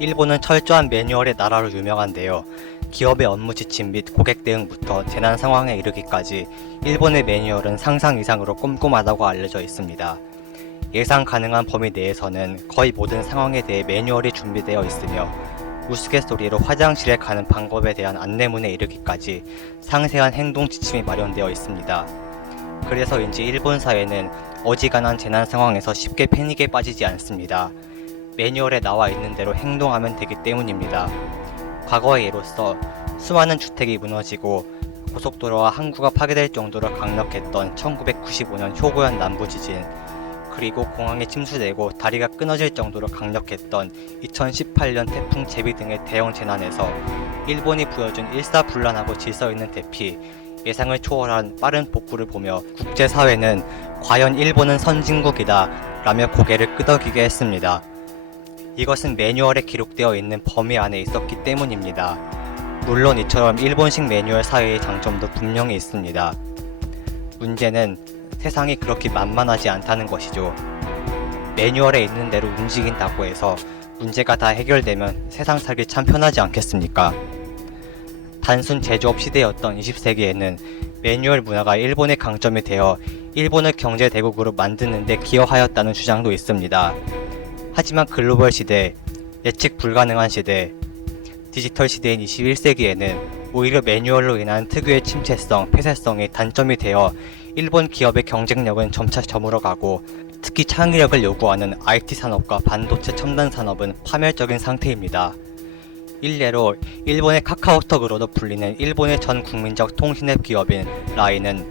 일본은 철저한 매뉴얼의 나라로 유명한데요. 기업의 업무 지침 및 고객 대응부터 재난 상황에 이르기까지 일본의 매뉴얼은 상상 이상으로 꼼꼼하다고 알려져 있습니다. 예상 가능한 범위 내에서는 거의 모든 상황에 대해 매뉴얼이 준비되어 있으며 우스갯소리로 화장실에 가는 방법에 대한 안내문에 이르기까지 상세한 행동 지침이 마련되어 있습니다. 그래서인지 일본 사회는 어지간한 재난 상황에서 쉽게 패닉에 빠지지 않습니다. 매뉴얼에 나와 있는 대로 행동하면 되기 때문입니다. 과거의 예로서 수많은 주택이 무너지고 고속도로와 항구가 파괴될 정도로 강력했던 1995년 효고현 남부지진, 그리고 공항이 침수되고 다리가 끊어질 정도로 강력했던 2018년 태풍 제비 등의 대형 재난에서 일본이 보여준 일사불란하고 질서 있는 대피, 예상을 초월한 빠른 복구를 보며 국제사회는 과연 일본은 선진국이다 라며 고개를 끄덕이게 했습니다. 이것은 매뉴얼에 기록되어 있는 범위 안에 있었기 때문입니다. 물론 이처럼 일본식 매뉴얼 사회의 장점도 분명히 있습니다. 문제는 세상이 그렇게 만만하지 않다는 것이죠. 매뉴얼에 있는 대로 움직인다고 해서 문제가 다 해결되면 세상 살기 참 편하지 않겠습니까? 단순 제조업 시대였던 20세기에는 매뉴얼 문화가 일본의 강점이 되어 일본을 경제 대국으로 만드는 데 기여하였다는 주장도 있습니다. 하지만 글로벌 시대, 예측 불가능한 시대, 디지털 시대인 21세기에는 오히려 매뉴얼로 인한 특유의 침체성, 폐쇄성이 단점이 되어 일본 기업의 경쟁력은 점차 저물어가고 특히 창의력을 요구하는 IT 산업과 반도체 첨단 산업은 파멸적인 상태입니다. 일례로 일본의 카카오톡으로도 불리는 일본의 전 국민적 통신앱 기업인 라인은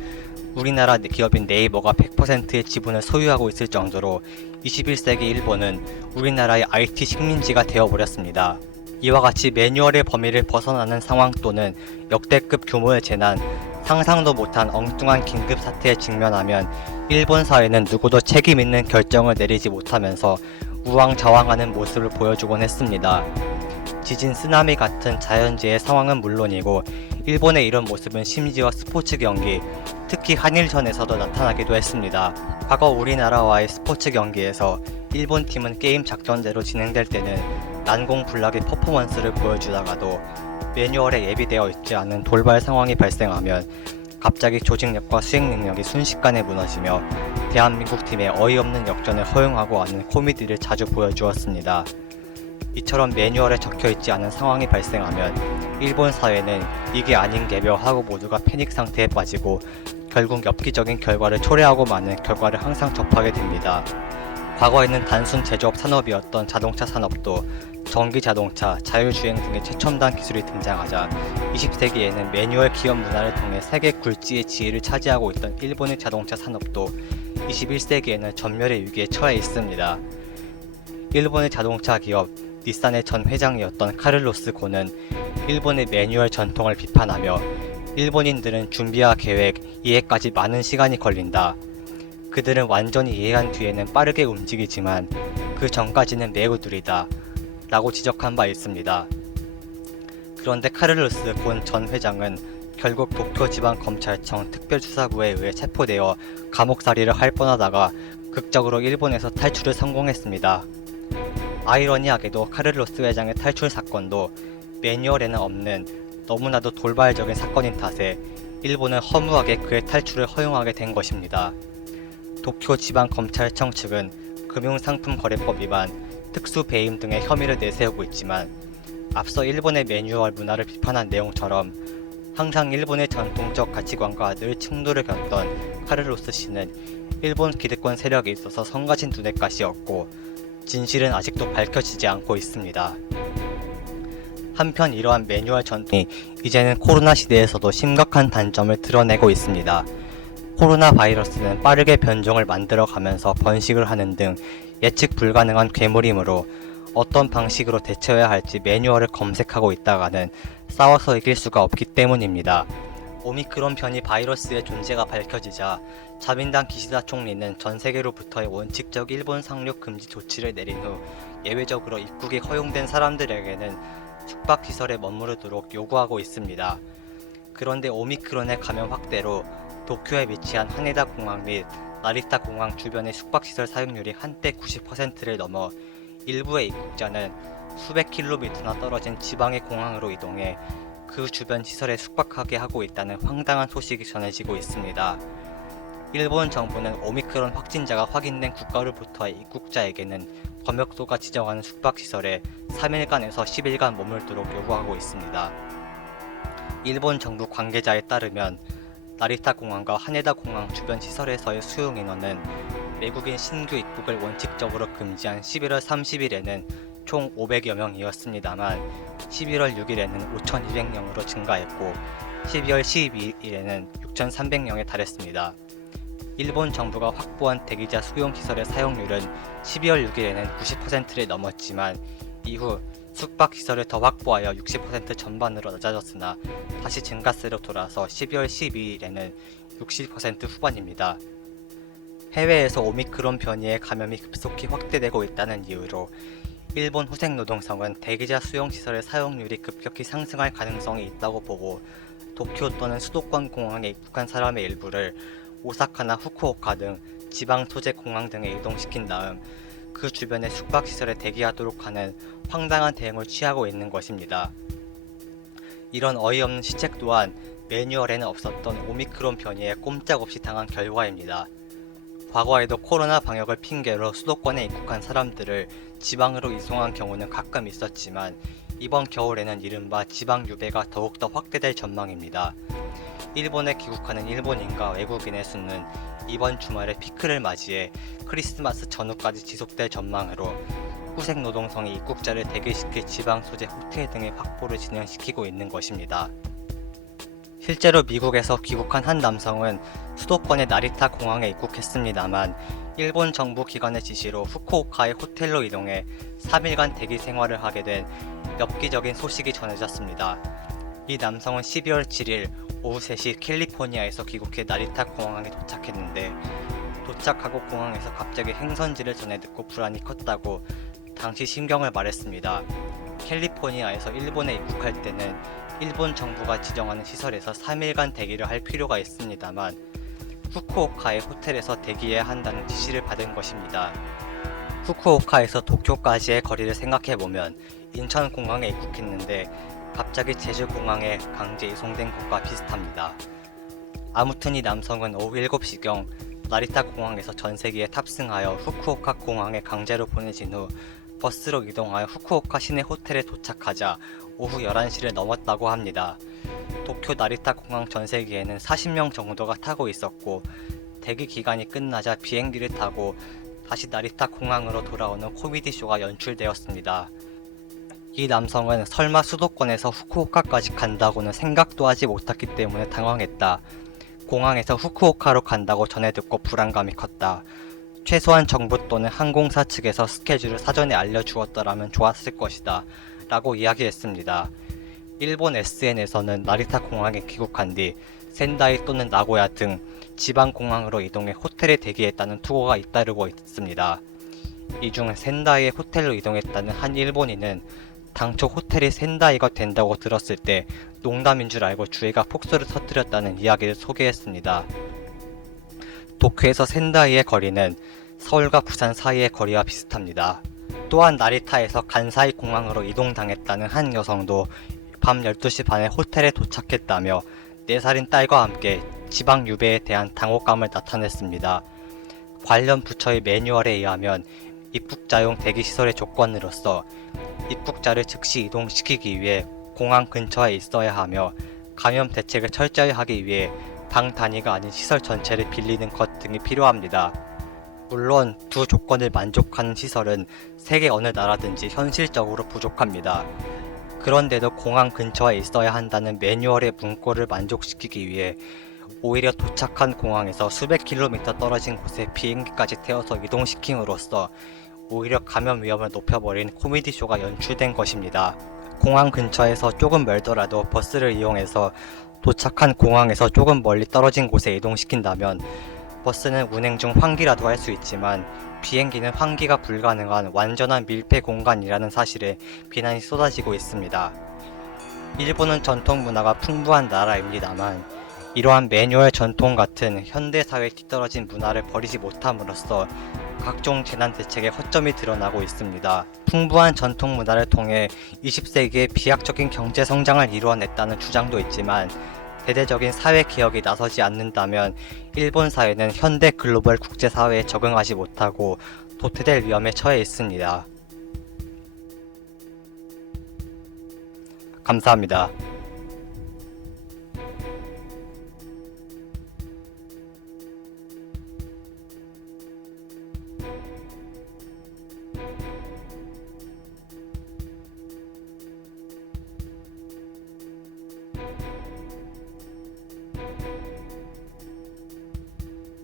우리나라 기업인 네이버가 100%의 지분을 소유하고 있을 정도로 21세기 일본은 우리나라의 IT 식민지가 되어버렸습니다. 이와 같이 매뉴얼의 범위를 벗어나는 상황 또는 역대급 규모의 재난, 상상도 못한 엉뚱한 긴급 사태에 직면하면 일본 사회는 누구도 책임 있는 결정을 내리지 못하면서 우왕좌왕하는 모습을 보여주곤 했습니다. 지진, 쓰나미 같은 자연재해 상황은 물론이고 일본의 이런 모습은 심지어 스포츠 경기, 특히 한일전에서도 나타나기도 했습니다. 과거 우리나라와의 스포츠 경기에서 일본 팀은 게임 작전대로 진행될 때는 난공불락의 퍼포먼스를 보여주다가도 매뉴얼에 예비되어 있지 않은 돌발 상황이 발생하면 갑자기 조직력과 수행 능력이 순식간에 무너지며 대한민국 팀의 어이없는 역전을 허용하고 하는 코미디를 자주 보여주었습니다. 이처럼 매뉴얼에 적혀있지 않은 상황이 발생하면 일본 사회는 이게 아닌 게벼 하고 모두가 패닉 상태에 빠지고 결국 엽기적인 결과를 초래하고 마는 결과를 항상 접하게 됩니다. 과거에는 단순 제조업 산업이었던 자동차 산업도 전기자동차, 자율주행 등의 최첨단 기술이 등장하자 20세기에는 매뉴얼 기업 문화를 통해 세계 굴지의 지위를 차지하고 있던 일본의 자동차 산업도 21세기에는 전멸의 위기에 처해 있습니다. 일본의 자동차 기업 닛산의 전 회장이었던 카를로스 고는 일본의 매뉴얼 전통을 비판하며 일본인들은 준비와 계획, 이해까지 많은 시간이 걸린다. 그들은 완전히 이해한 뒤에는 빠르게 움직이지만 그 전까지는 매우 느리다. 라고 지적한 바 있습니다. 그런데 카를로스 곤 전 회장은 결국 도쿄지방검찰청 특별수사부에 의해 체포되어 감옥살이를 할 뻔하다가 극적으로 일본에서 탈출을 성공했습니다. 아이러니하게도 카를로스 회장의 탈출 사건도 매뉴얼에는 없는 너무나도 돌발적인 사건인 탓에 일본은 허무하게 그의 탈출을 허용하게 된 것입니다. 도쿄지방검찰청 측은 금융상품거래법 위반, 특수배임 등의 혐의를 내세우고 있지만 앞서 일본의 매뉴얼 문화를 비판한 내용처럼 항상 일본의 전통적 가치관과 늘 충돌을 겪던 카를로스 씨는 일본 기득권 세력에 있어서 성가신 두뇌가시였고 진실은 아직도 밝혀지지 않고 있습니다. 한편 이러한 매뉴얼 전통이 이제는 코로나 시대에서도 심각한 단점을 드러내고 있습니다. 코로나 바이러스는 빠르게 변종을 만들어가면서 번식을 하는 등 예측 불가능한 괴물이므로 어떤 방식으로 대처해야 할지 매뉴얼을 검색하고 있다가는 싸워서 이길 수가 없기 때문입니다. 오미크론 변이 바이러스의 존재가 밝혀지자 자민당 기시다 총리는 전 세계로부터의 원칙적 일본 상륙 금지 조치를 내린 후 예외적으로 입국이 허용된 사람들에게는 숙박시설에 머무르도록 요구하고 있습니다. 그런데 오미크론의 감염 확대로 도쿄에 위치한 하네다 공항 및 나리타 공항 주변의 숙박시설 사용률이 한때 90%를 넘어 일부의 입국자는 수백 킬로미터나 떨어진 지방의 공항으로 이동해 그 주변 시설에 숙박하게 하고 있다는 황당한 소식이 전해지고 있습니다. 일본 정부는 오미크론 확진자가 확인된 국가로부터의 입국자에게는 검역소가 지정하는 숙박시설에 3일간에서 10일간 머물도록 요구하고 있습니다. 일본 정부 관계자에 따르면 나리타 공항과 하네다 공항 주변 시설에서의 수용 인원은 외국인 신규 입국을 원칙적으로 금지한 11월 30일에는 총 500여 명이었습니다만 11월 6일에는 5,200명으로 증가했고 12월 12일에는 6,300명에 달했습니다. 일본 정부가 확보한 대기자 수용시설의 사용률은 12월 6일에는 90%를 넘었지만 이후 숙박시설을 더 확보하여 60% 전반으로 낮아졌으나 다시 증가세로 돌아서 12월 12일에는 60% 후반입니다. 해외에서 오미크론 변이의 감염이 급속히 확대되고 있다는 이유로 일본 후생노동성은 대기자 수용시설의 사용률이 급격히 상승할 가능성이 있다고 보고 도쿄 또는 수도권 공항에 입국한 사람의 일부를 오사카나 후쿠오카 등 지방 소재 공항 등에 이동시킨 다음 그 주변의 숙박시설에 대기하도록 하는 황당한 대응을 취하고 있는 것입니다. 이런 어이없는 시책 또한 매뉴얼에는 없었던 오미크론 변이에 꼼짝없이 당한 결과입니다. 과거에도 코로나 방역을 핑계로 수도권에 입국한 사람들을 지방으로 이송한 경우는 가끔 있었지만 이번 겨울에는 이른바 지방 유배가 더욱더 확대될 전망입니다. 일본에 귀국하는 일본인과 외국인의 수는 이번 주말에 피크를 맞이해 크리스마스 전후까지 지속될 전망으로 후생노동성이 입국자를 대기시킬 지방 소재 호텔 등의 확보를 진행시키고 있는 것입니다. 실제로 미국에서 귀국한 한 남성은 수도권의 나리타 공항에 입국했습니다만 일본 정부 기관의 지시로 후쿠오카의 호텔로 이동해 3일간 대기 생활을 하게 된 엽기적인 소식이 전해졌습니다. 이 남성은 12월 7일 오후 3시 캘리포니아에서 귀국해 나리타 공항에 도착했는데 도착하고 공항에서 갑자기 행선지를 전해 듣고 불안이 컸다고 당시 심경을 말했습니다. 캘리포니아에서 일본에 입국할 때는 일본 정부가 지정하는 시설에서 3일간 대기를 할 필요가 있습니다만 후쿠오카의 호텔에서 대기해야 한다는 지시를 받은 것입니다. 후쿠오카에서 도쿄까지의 거리를 생각해보면 인천공항에 입국했는데 갑자기 제주공항에 강제 이송된 것과 비슷합니다. 아무튼 이 남성은 오후 7시경 나리타 공항에서 전세기에 탑승하여 후쿠오카 공항에 강제로 보내진 후 버스로 이동하여 후쿠오카 시내 호텔에 도착하자 오후 11시를 넘었다고 합니다. 도쿄 나리타 공항 전세기에는 40명 정도가 타고 있었고 대기 기간이 끝나자 비행기를 타고 다시 나리타 공항으로 돌아오는 코미디쇼가 연출되었습니다. 이 남성은 설마 수도권에서 후쿠오카까지 간다고는 생각도 하지 못했기 때문에 당황했다. 공항에서 후쿠오카로 간다고 전해 듣고 불안감이 컸다. 최소한 정부 또는 항공사 측에서 스케줄을 사전에 알려주었더라면 좋았을 것이다 라고 이야기했습니다. 일본 SN에서는 나리타 공항에 귀국한 뒤 센다이 또는 나고야 등 지방 공항으로 이동해 호텔에 대기했다는 투고가 잇따르고 있습니다. 이 중 센다이의 호텔로 이동했다는 한 일본인은 당초 호텔이 센다이가 된다고 들었을 때 농담인 줄 알고 주위가 폭소를 터뜨렸다는 이야기를 소개했습니다. 도쿄에서 센다이의 거리는 서울과 부산 사이의 거리와 비슷합니다. 또한 나리타에서 간사이 공항으로 이동당했다는 한 여성도 밤 12시 반에 호텔에 도착했다며 4살인 딸과 함께 지방 유배에 대한 당혹감을 나타냈습니다. 관련 부처의 매뉴얼에 의하면 입국자용 대기시설의 조건으로서 입국자를 즉시 이동시키기 위해 공항 근처에 있어야 하며 감염 대책을 철저히 하기 위해 방 단위가 아닌 시설 전체를 빌리는 것 등이 필요합니다. 물론 두 조건을 만족하는 시설은 세계 어느 나라든지 현실적으로 부족합니다. 그런데도 공항 근처에 있어야 한다는 매뉴얼의 문구를 만족시키기 위해 오히려 도착한 공항에서 수백 킬로미터 떨어진 곳에 비행기까지 태워서 이동시킴으로써 오히려 감염 위험을 높여버린 코미디쇼가 연출된 것입니다. 공항 근처에서 조금 멀더라도 버스를 이용해서 도착한 공항에서 조금 멀리 떨어진 곳에 이동시킨다면 버스는 운행 중 환기라도 할 수 있지만 비행기는 환기가 불가능한 완전한 밀폐 공간이라는 사실에 비난이 쏟아지고 있습니다. 일본은 전통 문화가 풍부한 나라입니다만 이러한 매뉴얼 전통 같은 현대사회에 뒤떨어진 문화를 버리지 못함으로써 각종 재난 대책의 허점이 드러나고 있습니다. 풍부한 전통 문화를 통해 20세기의 비약적인 경제 성장을 이루어냈다는 주장도 있지만 대대적인 사회 개혁이 나서지 않는다면 일본 사회는 현대 글로벌 국제사회에 적응하지 못하고 도태될 위험에 처해 있습니다. 감사합니다.